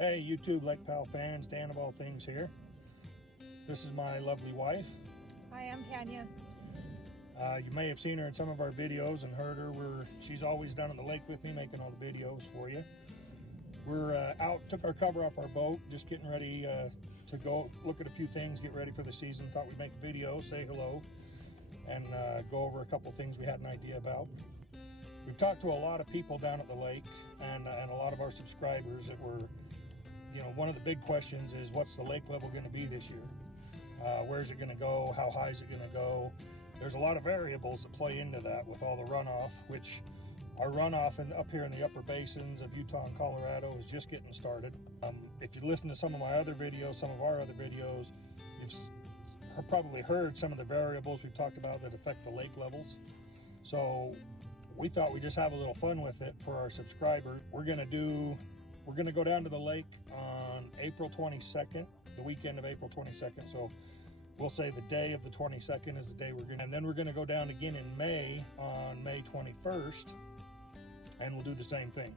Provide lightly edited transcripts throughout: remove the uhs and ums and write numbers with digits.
Hey YouTube Lake Powell fans, Dan of All Things here. This is my lovely wife. Hi, I'm Tanya. You may have seen her in some of our videos and heard her. She's always down at the lake with me making all the videos for you. We're out, took our cover off our boat, just getting ready to go look at a few things, get ready for the season. Thought we'd make a video, say hello, and go over a couple things we had an idea about. We've talked to a lot of people down at the lake and a lot of our subscribers that were, one of the big questions is what's the lake level going to be this year? Where's it going to go? How high is it going to go? There's a lot of variables that play into that with all the runoff, which our runoff up here in the upper basins of Utah and Colorado is just getting started. If you listen to some of my other videos, some of our other videos, you've probably heard some of the variables we've talked about that affect the lake levels. So we thought we'd just have a little fun with it for our subscribers. We're gonna go down to the lake on April 22nd, the weekend of April 22nd. So we'll say the day of the 22nd is the day and then we're gonna go down again in May on May 21st, and we'll do the same thing.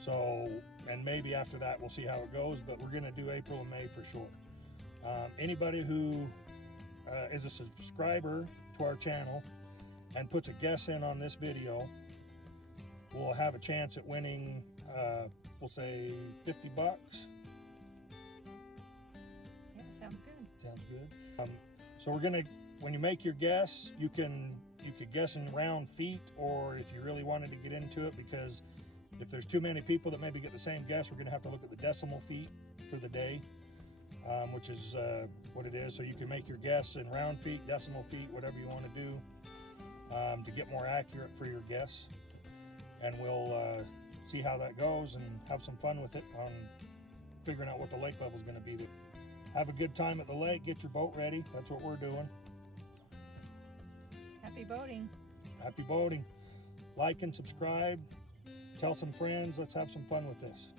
So, and maybe after that we'll see how it goes, but we're gonna do April and May for sure. Anybody who is a subscriber to our channel and puts a guess in on this video will have a chance at winning, we'll say $50. Yeah, sounds good. Sounds good. So when you make your guess, you could guess in round feet, or if you really wanted to get into it, because if there's too many people that maybe get the same guess, we're gonna have to look at the decimal feet for the day, which is what it is. So you can make your guess in round feet, decimal feet, whatever you want to do to get more accurate for your guess. And we'll see how that goes and have some fun with it on figuring out what the lake level is going to be. Have a good time at the lake, get your boat ready. That's what we're doing. Happy boating. Happy boating. Like and subscribe. Tell some friends. Let's have some fun with this.